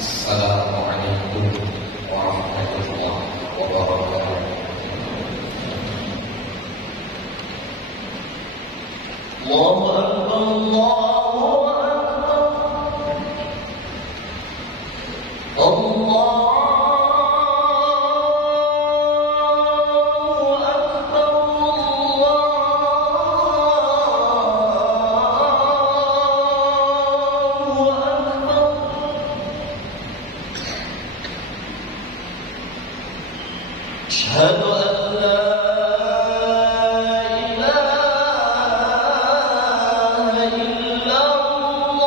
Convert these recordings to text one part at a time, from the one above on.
Assalamualaikum warahmatullahi wabarakatuh. Allahu Akbar, Allahu Akbar, Allahu أشهد أن لا إله إلا الله.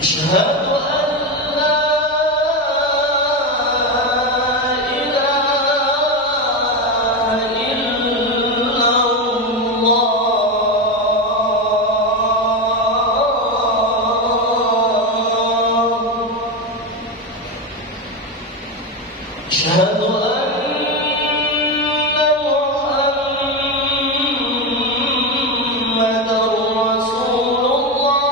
أشهد أن لا إله إلا أشهد أن محمدًا رسول الله.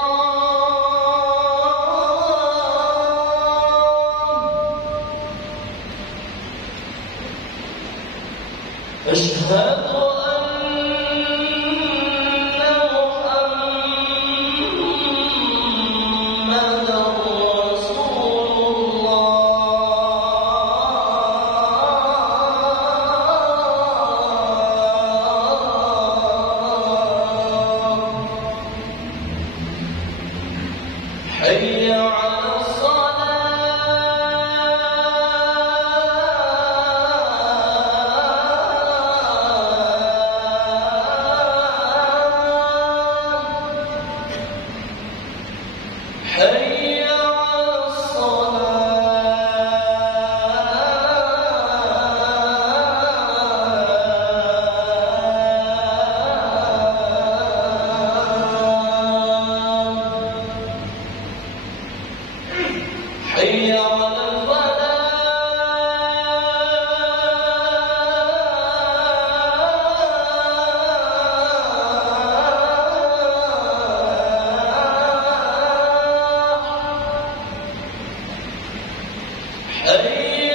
أشهد حي على الصلاة. حي على حي على الفلاح. حي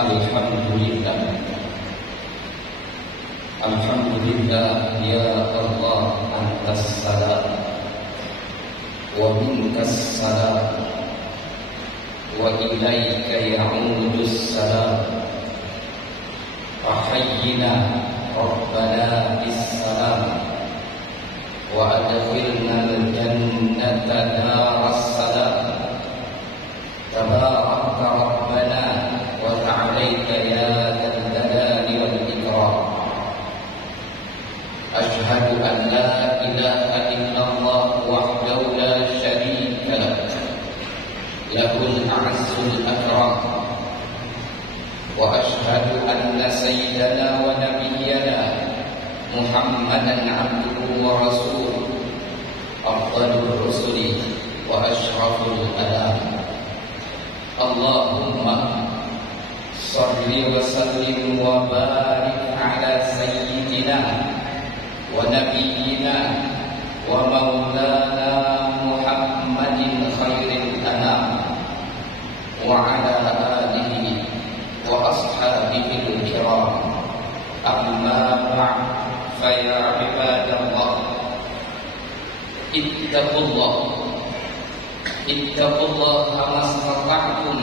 Alhamdulillah, Alhamdulillah ya Allah, antas salam wa minkas salam wa ilaika ya'udus salam. Fahayyina Rabbana bis-salam wa adkhilna al-jannata daras salam. Tabarakta Rabbana wa ta'alaita ya dzal jalali wal ikram. Ashhadu an la ilaha illallah wahdahu la syarika lah, lahul a'azzul akram. Wa ashhadu anna sayyidana wa nabiyyana Muhammadan abduhu ورسول أفضل الرسل وأشرف الأنام اللهم صل وسلم وبارك على سيدنا ونبينا ومولانا محمد خير الأنام وعلى آله وأصحابه الكرام أما بعد فيا عباد الله اتقوا الله ما استطعتم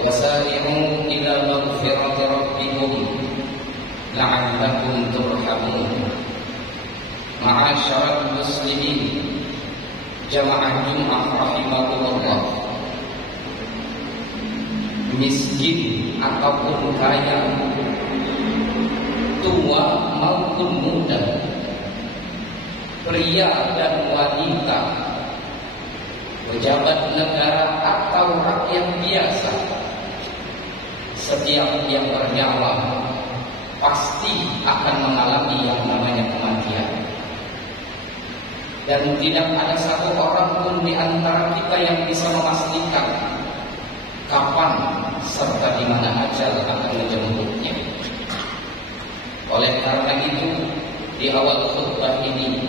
وسارعوا إلى مغفرة ربكم لعلكم ترحمون. معاشر المسلمين jamaah Jumat rahimahullah, miskin ataupun kaya, tua maupun muda, pria dan wanita, pejabat negara atau rakyat biasa, setiap yang bernyawa pasti akan mengalami yang namanya kematian. Dan tidak ada satu orang pun di antara kita yang bisa memastikan kapan serta di mana ajal akan menjemputnya. Oleh karena itu, di awal khutbah ini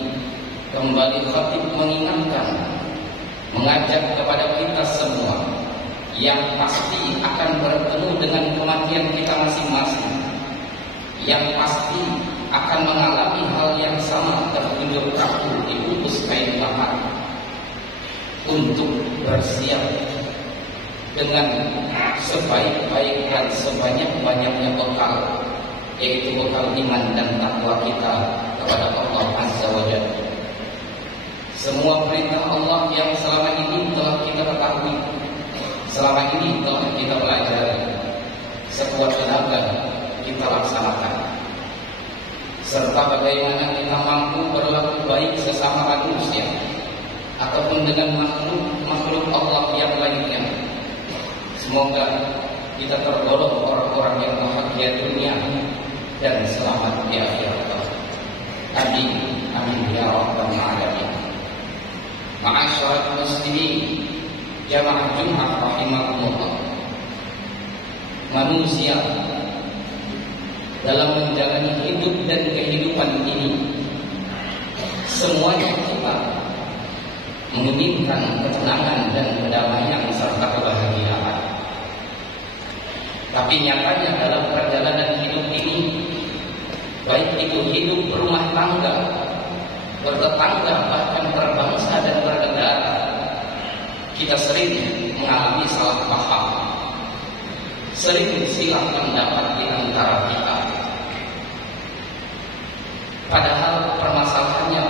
kembali khatib mengingatkan, mengajak kepada kita semua yang pasti akan bertemu dengan kematian kita masing-masing, yang pasti akan mengalami hal yang sama tertunjuk kaku di bungkus kain bakar, untuk bersiap dengan sebaik-baik dan sebanyak-banyaknya bekal, yaitu bekal iman dan takwa kita kepada Allah Azza wa Jalla. Semua perintah Allah yang selama ini telah kita ketahui, selama ini telah kita pelajari, sekuat tenaga kita laksanakan. Serta bagaimana kita mampu berlaku baik sesama manusia ataupun dengan makhluk Allah yang lainnya. Semoga kita tergolong orang-orang yang bahagia dunia dan selamat di akhirat. Amin, amin ya rabbal alamin. Ma'asyiral muslimin, jamaah Jumat rahimakumullah. Manusia dalam menjalani hidup dan kehidupan ini, semuanya kita menginginkan ketenangan dan kedamaian serta kebahagiaan. Tapi nyatanya dalam perjalanan hidup ini, baik itu hidup berumah tangga, bertetangga, bahkan berbangsa dan bernegara, kita sering mengalami salah paham, sering silap pendapat di antara kita. Padahal permasalahannya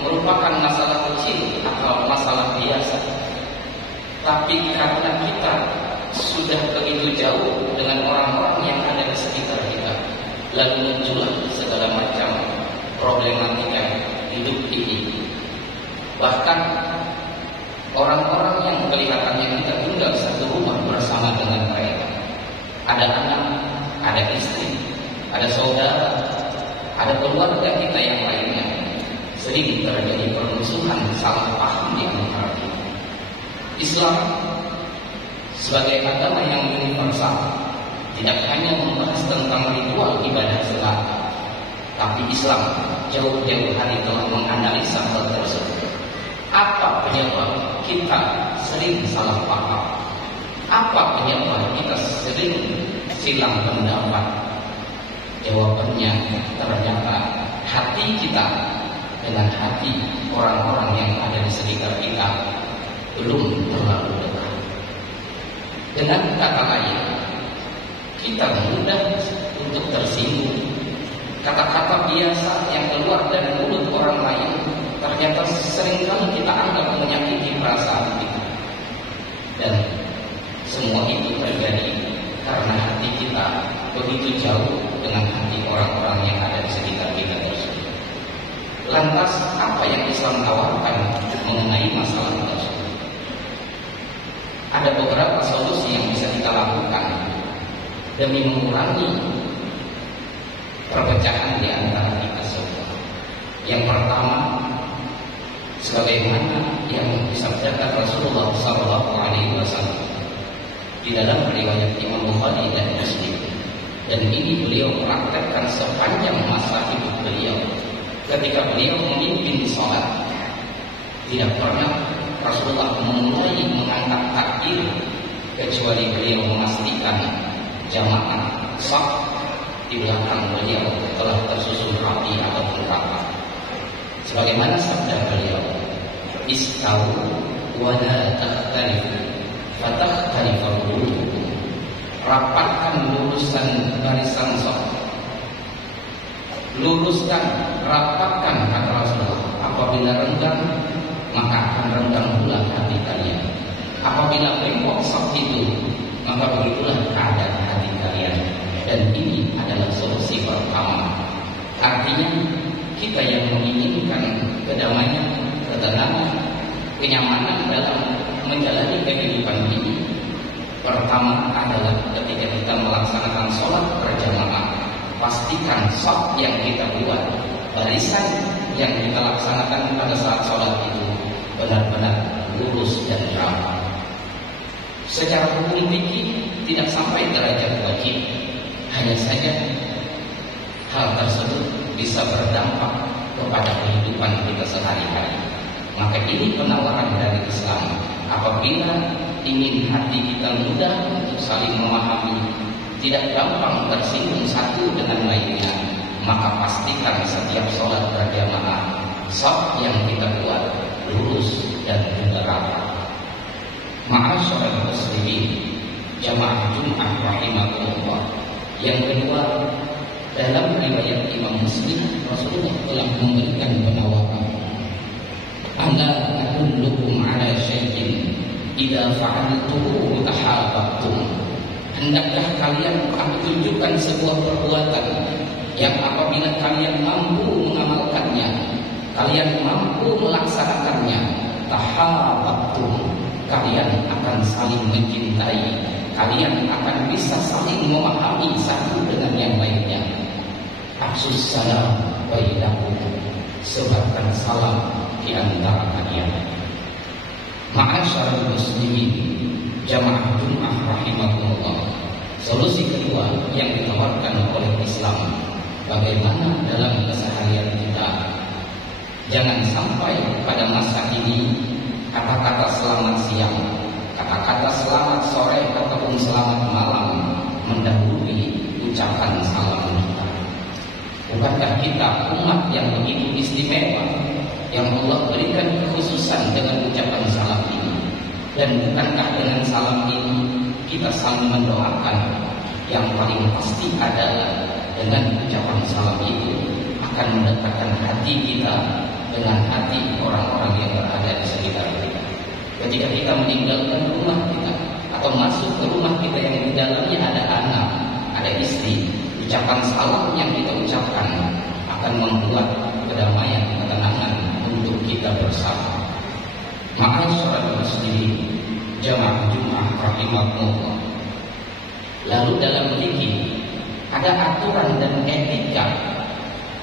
merupakan masalah kecil atau masalah biasa. Tapi karena kita sudah begitu jauh dengan orang-orang yang ada di sekitar kita, lalu muncullah segala macam problematika hidup ini. Bahkan orang-orang yang kelihatannya kita tinggal satu rumah bersama dengan mereka, ada anak, ada istri, ada saudara, ada keluarga kita yang lainnya, sering terjadi permusuhan, salah paham di antara kita. Islam sebagai agama yang universal tidak hanya membahas tentang ritual ibadah semata, tapi Islam jauh-jauh hari telah menganalisa hal tersebut. Apa penyebab kita sering salah paham? Apa penyebab kita sering silang pendapat? Jawabannya ternyata hati kita dengan hati orang-orang yang ada di sekitar kita belum terlalu dekat. Dengan kata lain, kita mudah untuk tersinggung. Kata-kata biasa yang keluar dari mulut orang lain ternyata seringkali kita anggap menyakiti perasaan kita. Dan semua itu terjadi karena hati kita begitu jauh dengan hati orang-orang yang ada di sekitar kita tersebut. Lantas apa yang Islam tawarkan mengenai masalah tersebut? Ada beberapa solusi yang bisa kita lakukan demi mengurangi perpecahan di antara kita semua. Yang pertama, sebagaimana yang disabdakan Rasulullah SAW di dalam riwayat Imam Bukhari dan Muslim, dan ini beliau praktekkan sepanjang masa hidup beliau. Ketika beliau memimpin sholat, tidak pernah Rasulullah memulai mengangkat takbir kecuali beliau memastikan jamaah saf di belakang beliau telah tersusun rapi atau rapat. Sebagaimana sabda beliau, "Istawu wa la takhtalifu, fatakhtalifu qulubukum." Rapatkan lurusan barisan saf. Luruskan, rapatkan kata Rasulullah. Apabila renggang, maka akan renggang pula hati kalian. Apabila bengkok saf itu, maka begitulah keadaan hati kalian. Dan ini adalah solusi pertama. Artinya kita yang menginginkan kedamaian, ketenangan, kenyamanan dalam menjalani kehidupan ini, pertama adalah ketika kita melaksanakan sholat berjamaah, pastikan shaf yang kita buat, barisan yang kita laksanakan pada saat sholat itu benar-benar lurus dan rapat. Secara hukum fikih tidak sampai derajat wajib, hanya saja hal tersebut bisa berdampak kepada kehidupan kita sehari-hari. Maka ini penawaran dari Islam. Apabila ingin hati kita mudah untuk saling memahami, tidak gampang tersinggung satu dengan lainnya, maka pastikan setiap sholat berjamaah shaf yang kita buat lurus dan juga rapat. Ma'asyiral muslimin, jamaah Jumat rahimakumullah. Yang kedua, dalam riwayat Imam Muslim, Rasulullah telah memberikan penawaran, "Ala adullukum ala syai'in idza fa'altuhu tahabbtum." Hendaklah kalian aku tunjukkan sebuah perbuatan yang apabila kalian mampu mengamalkannya, kalian mampu melaksanakannya, tahabbtum, kalian akan saling mencintai, kalian akan bisa saling memahami satu dengan yang lainnya. Afsus salam bainakum, sebarkan salam di antara kalian. Ma'asyiral muslimin, jamaah Jumat rahimakumullah. Solusi kedua yang ditawarkan oleh Islam, bagaimana dalam keseharian kita jangan sampai pada masa ini kata-kata selamat siang, kata-kata selamat sore ataupun selamat malam mendahului ucapan salam kita. Bukankah kita umat yang begitu istimewa, yang Allah berikan kekhususan dengan ucapan salam ini? Dan bukankah dengan salam ini kita saling mendoakan? Yang paling pasti adalah dengan ucapan salam itu akan mendekatkan hati kita dengan hati orang-orang yang berada di sekitar kita. Ketika kita meninggalkan rumah kita atau masuk ke rumah kita yang di dalamnya ada anak, ada istri, ucapan salam yang kita ucapkan akan membuat kedamaian, ketenangan untuk kita bersama. Ma'asyiral muslimin, jamaah Jumat rahimakumullah. Lalu dalam fikih ada aturan dan etika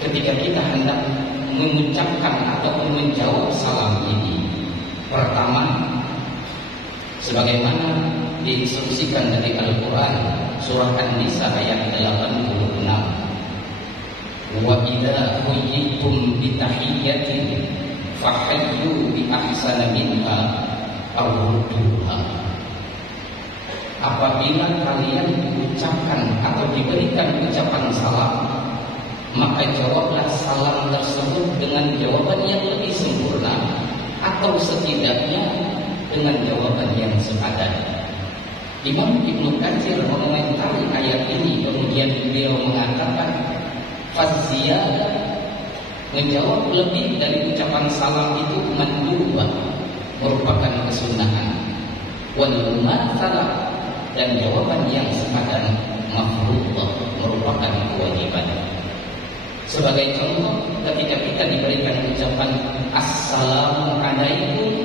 ketika kita hendak mengucapkan ataupun menjawab salam ini. Pertama, sebagaimana diinstruksikan dari Al-Quran surah An-Nisa ayat 86, "Wa idza huyyitum bi tahiyyatin fahayyu bi ahsana minha aw rudduha." Apabila kalian diucapkan atau diberikan ucapan salam, maka jawablah salam tersebut dengan jawaban yang lebih sempurna, atau setidaknya dengan jawaban yang sepadan. Imam Ibnu Katsir mengomentari ayat ini, kemudian beliau mengatakan, "Faziyadah," menjawab lebih dari ucapan salam itu mandubah, merupakan kesunahan. Wal mumatsalah, dan jawaban yang sepadan mafruḍah, merupakan kewajiban. Sebagai contoh, ketika kita diberikan ucapan Assalamualaikum,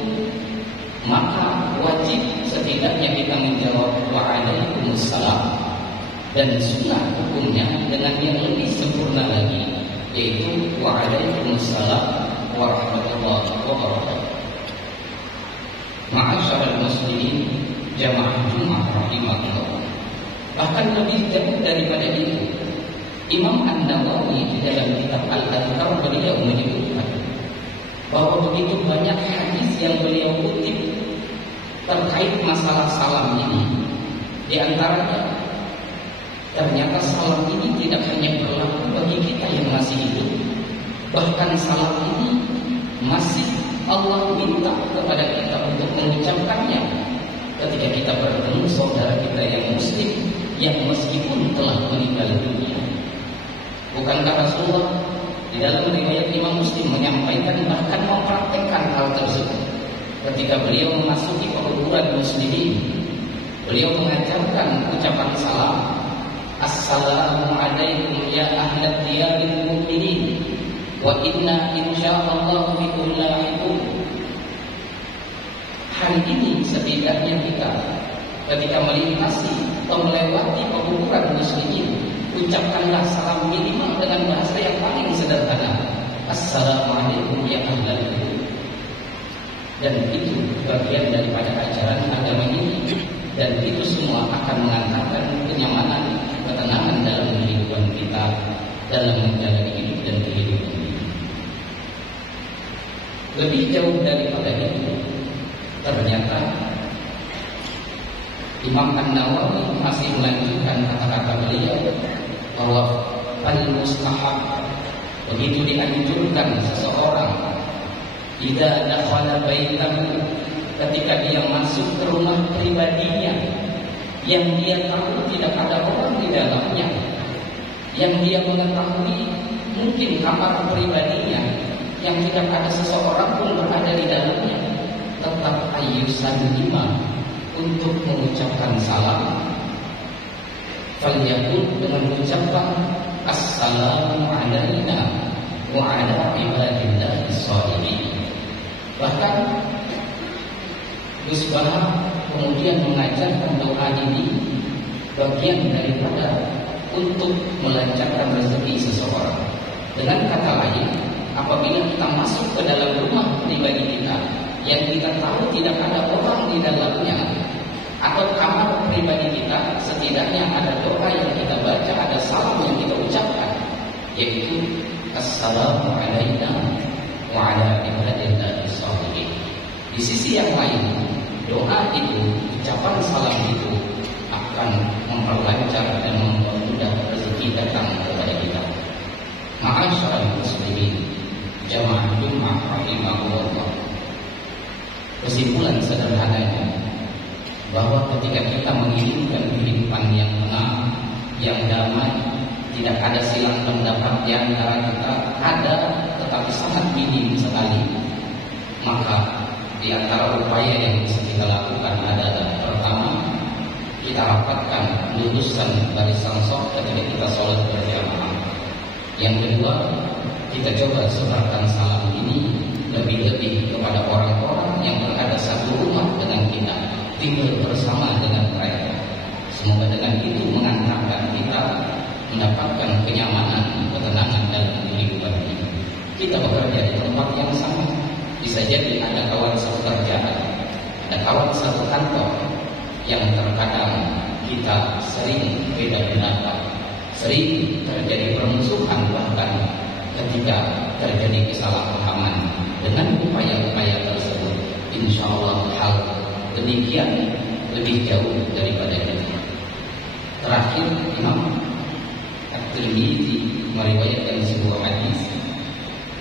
maka wajib setidaknya kita menjawab Waalaikumsalam. Dan sunnah hukumnya dengan yang lebih sempurna lagi, yaitu wa'alaikumussalam warahmatullahi wabarakatuh. Ma'asyiral muslimin jamaah Jumat rahimakumullah. Bahkan lebih jauh daripada itu, Imam An-Nawawi di dalam kitab Al-Adhkar beliau menyebutkan bahwa begitu banyak hadis yang beliau kutip terkait masalah salam ini. Di antaranya, ternyata salam ini tidak hanya berlaku bagi kita yang masih hidup, bahkan salam ini masih Allah minta kepada kita untuk mengucapkannya ketika kita bertemu saudara kita yang muslim yang meskipun telah meninggal dunia. Bukankah Rasulullah di dalam riwayat Imam Muslim menyampaikan bahkan mempraktekkan hal tersebut ketika beliau memasuki perguruan muslimin? Beliau mengajarkan ucapan salam, Assalamualaikum ya ahlad diyaril mu'minin wa inna insyaallah bikum lahiqun. Hari ini setidaknya kita ketika melintasi atau melewati perguruan muslimin, ucapkanlah salam minimal dengan bahasa yang paling sederhana, Assalamualaikum ya ahlal bait. Dan itu bagian daripada ajaran agama ini, dan itu semua akan mengantarkan kenyamanan, ketenangan dalam kehidupan kita, dalam menjalani hidup dan kehidupan ini. Lebih jauh daripada itu, ternyata Imam An-Nawawi masih melanjutkan kata-kata beliau bahwa al-mustahab, begitu dianjurkan seseorang idza dakhala baitahu, ketika dia masuk ke rumah pribadinya yang dia tahu tidak ada orang di dalamnya, yang dia mengetahui mungkin kamar pribadinya yang tidak ada seseorang pun berada di dalamnya, tetap ayyusan lima untuk mengucapkan salam. Falyaqul, dengan mengucapkan assalamu alaina wa ala ibadillahi sholihin. Bahkan Gus Bahar kemudian mengajarkan doa ini bagian daripada untuk melancarkan rezeki seseorang. Dengan kata lain, apabila kita masuk ke dalam rumah pribadi kita yang kita tahu tidak ada orang di dalamnya, atau kamar pribadi kita, setidaknya ada doa yang kita baca, ada salam yang kita ucapkan, yaitu assalamu alaina wa ala ibadillahi sholihin. Di sisi yang lain, doa itu, ucapan salam itu akan memperlancar dan mempermudah rezeki datang kepada kita. Ma'asyiral muslimin jamaah Jumat rahimakumullah. Kesimpulan sederhananya bahwa ketika kita menginginkan kehidupan yang tenang, yang damai, tidak ada silang pendapat di antara kita, ada tetapi sangat minim sekali, maka di antara upaya yang bisa kita lakukan adalah pertama, kita rapatkan lurusan barisan shaf ketika kita sholat berjamaah. Yang kedua, kita coba sebarkan salam ini lebih-lebih kepada orang-orang yang berada satu rumah dengan kita, tinggal bersama dengan mereka. Semoga dengan itu mengantarkan kita mendapatkan kenyamanan, ketenangan dalam kehidupan ini. Kita bekerja di tempat yang sama, bisa jadi ada kawan satu kerjaan, ada kawan satu kantor, yang terkadang kita sering beda pendapat, sering terjadi permusuhan, bahkan ketika terjadi kesalahpahaman. Dengan upaya-upaya tersebut, insya Allah hal demikian lebih jauh daripada itu. Terakhir, Imam At-Tirmidzi meriwayatkan sebuah hadis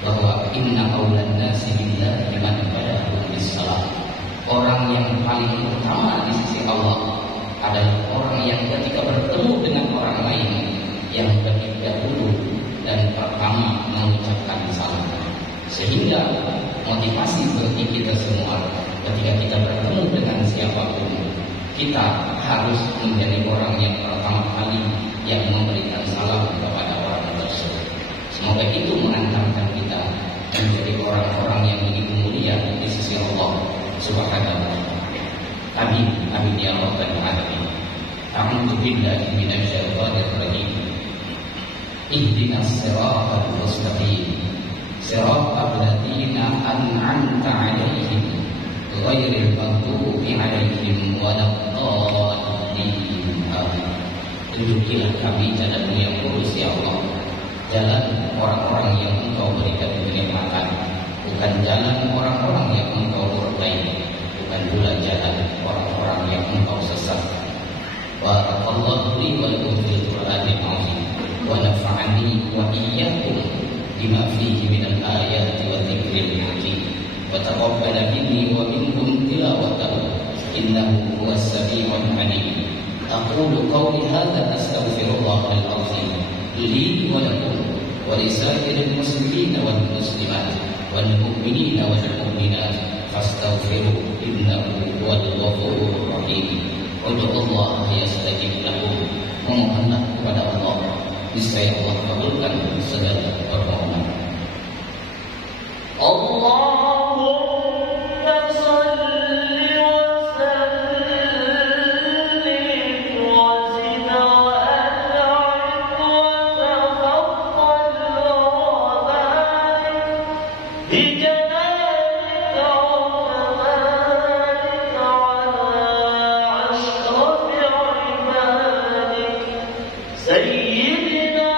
bahwa inna aulan nasi billahi man bada'ahum bis-salah. Orang yang paling utama di sisi Allah adalah orang yang ketika bertemu dengan orang lain yang lebih dahulu dan pertama mengucapkan salam. Sehingga motivasi bagi kita semua ketika kita bertemu dengan siapapun, kita harus menjadi orang yang pertama kali yang memberikan salam kepada orang tersebut. Semoga itu mengantarkan kita menjadi orang-orang yang begitu mulia di sisi Allah Subhanahu wa ta'ala. Amin, amin ya rabbal alamin. A'udzu billahi minasyaitonir rajim. ihdinas siratal mustaqim siratal ladzina an'amta 'alaihim ghairil maghdubi 'alaihim waladdallin. Tunjukilah kami jalan yang lurus ya Allah, jalan orang-orang yang Engkau berikan kenikmatan, bukan jalan orang-orang yang Engkau murkai, bukan pula jalan orang-orang yang Engkau sesatkan. Barakallahu li wa lakum fil Qur'anil 'azim wa nafa'ani wa iyyakum bima fihi minal ayati wa dzikril hakim wa taqabbala minni wa minkum tilawatahu innahu huwas sami'ul 'alim. Aqulu qawli hadza astaghfirullahal 'azim li wa lakum wa lisairil muslimina wal muslimat wal mu'minina wal mu'minat fastaghfiruhu innahu huwal ghafurur rahim. Ud'ullaha yastajib lakum. Memohonlah kepada Allah, niscaya Allah kabulkan segala permohonan. Allahumma shalli wa sallim wa zid wa an'im wa tafaddal wa barik bi jalalika wa kamalika ala ashrafil ibadik sayyidina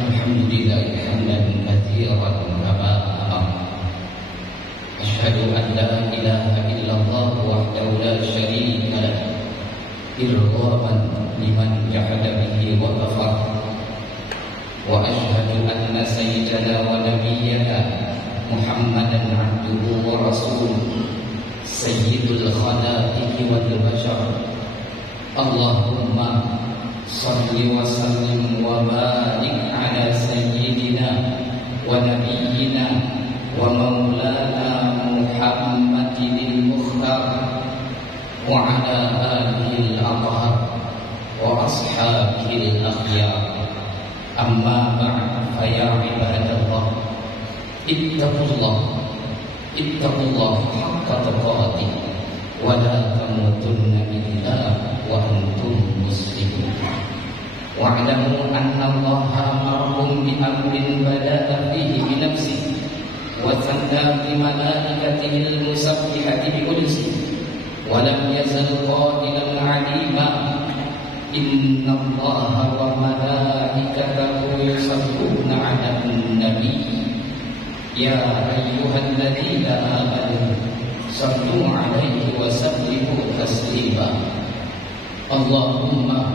Alhamdulillah hamdan katsiran kama amara. Asyhadu an la ilaha illallah wahdahu la syarika lah irghaman liman jahada bihi wa kafara. Wa asyhadu anna sayyidana wa nabiyyana Muhammadan abduhu wa rasuluhu sayyidul khalaiqi wal bashar. Allahumma salli wa sallim wa barik ala sayyidina wa nabiyyina wa maulana Muhammadin al-Mukhtar wa ala alihi al-athhar wa ashabihi al-akhyar. Amma ba'd, fa ya ibadallah ittaqullah haqqa tuqatih wa la tamutunna illa wa antum muslimun. Wa'lamu anna Allaha amarakum bi amrin bada'a fihi bi nafsihi wa sanna bi malaikatihi al-musabbihati bi qudsihi wa lam yazal qadiran 'alima. Inna Allaha wa malaikatahu yusalluna 'alan nabiy ya ayyuhalladzina amanu sallu 'alaihi wa sallimu taslima. Allahumma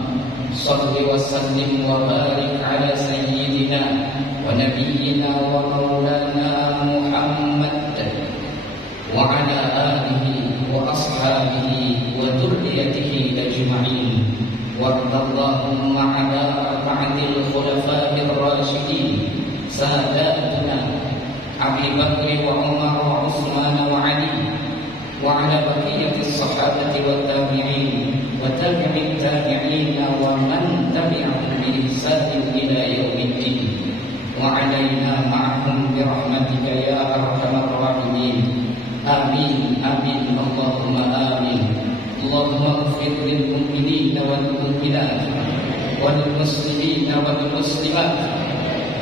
salli wa sallim wa barik ala sayyidina wa nabiyyina wa maulana Muhammad wa ala alihi wa ashabihi wa dhurriyyatihi ajma'in. Allahumma ala arba'atil khulafa'ir rasyidin sadatuna Abi Bakr wa Umar wa Utsman wa Ali wa ala baqiyatis sahabati wa tabi'in wa tabi'it tabi'in wa man tabi'ahum bi ihsan ila yaumiddin wa alaina ma'ahum bi rahmatika ya arhamar rahimin. Amin amin Allahumma amin. Allahumma ighfir lil mu'minina wal mu'minat wal muslimina wal muslimat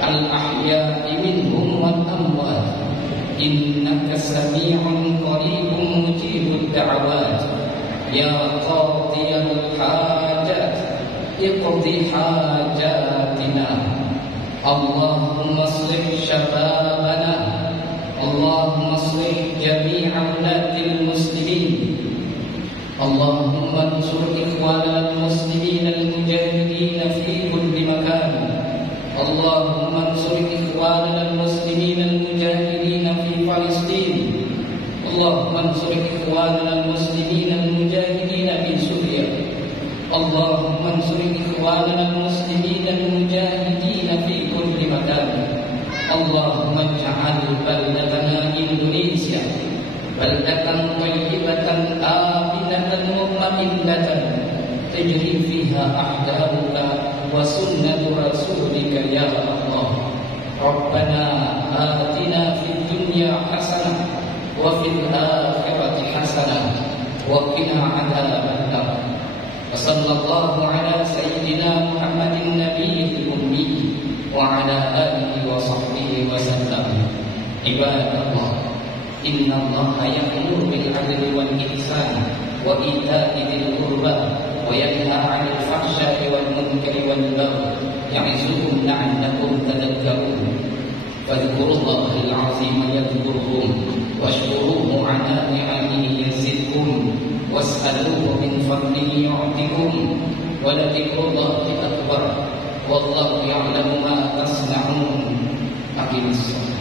al ahya'i minhum wal amwat innaka sami'un qaribun mujibud da'awat ya qadiyal hajat iqdi hajatina. Allahumma aslih syababana Allahumma aslih jami'a ulatil muslimin. Allahumma ansur ikhwana al-muslimin al-mujahidin fi kulli makan. Allahumma ansur ikhwana al-muslimin al-mujahidin fi Palestin. Allahumma ansur ikhwana al-muslimin al-mujahidin fi Syria. Allahumma ansur ikhwana al-muslimin al-mujahidin fi kulli makan. Allahumma ij'al baldatana Indonesia baldatan thayyibatan aminatan mutmainnatan tajri fiha ahdaruka wa sunnatu rasulika ya Allah. Rabbana atina fid dunya hasanah wa fil akhirati hasanah wa qina adzabannar. Wa sallallahu ala sayyidina Muhammadin nabiyil ummi wa ala alihi wa sahbihi wa sallam. Ibadallah, inna Allaha ya'muru bil 'adli wal ihsan wa ita'i dzil qurba wa yanha 'anil fahsya'i wal munkari wal baghi ya'izukum la'allakum tadhakkarun. Fadhkurullahal 'azima yadhkurkum washkuruhu 'ala ni'amihi yazidkum was'aluhu min fadlihi yu'tikum wa la dzikrullahi akbar wallahu ya'lamu ma tasna'un. Aqimus shalah.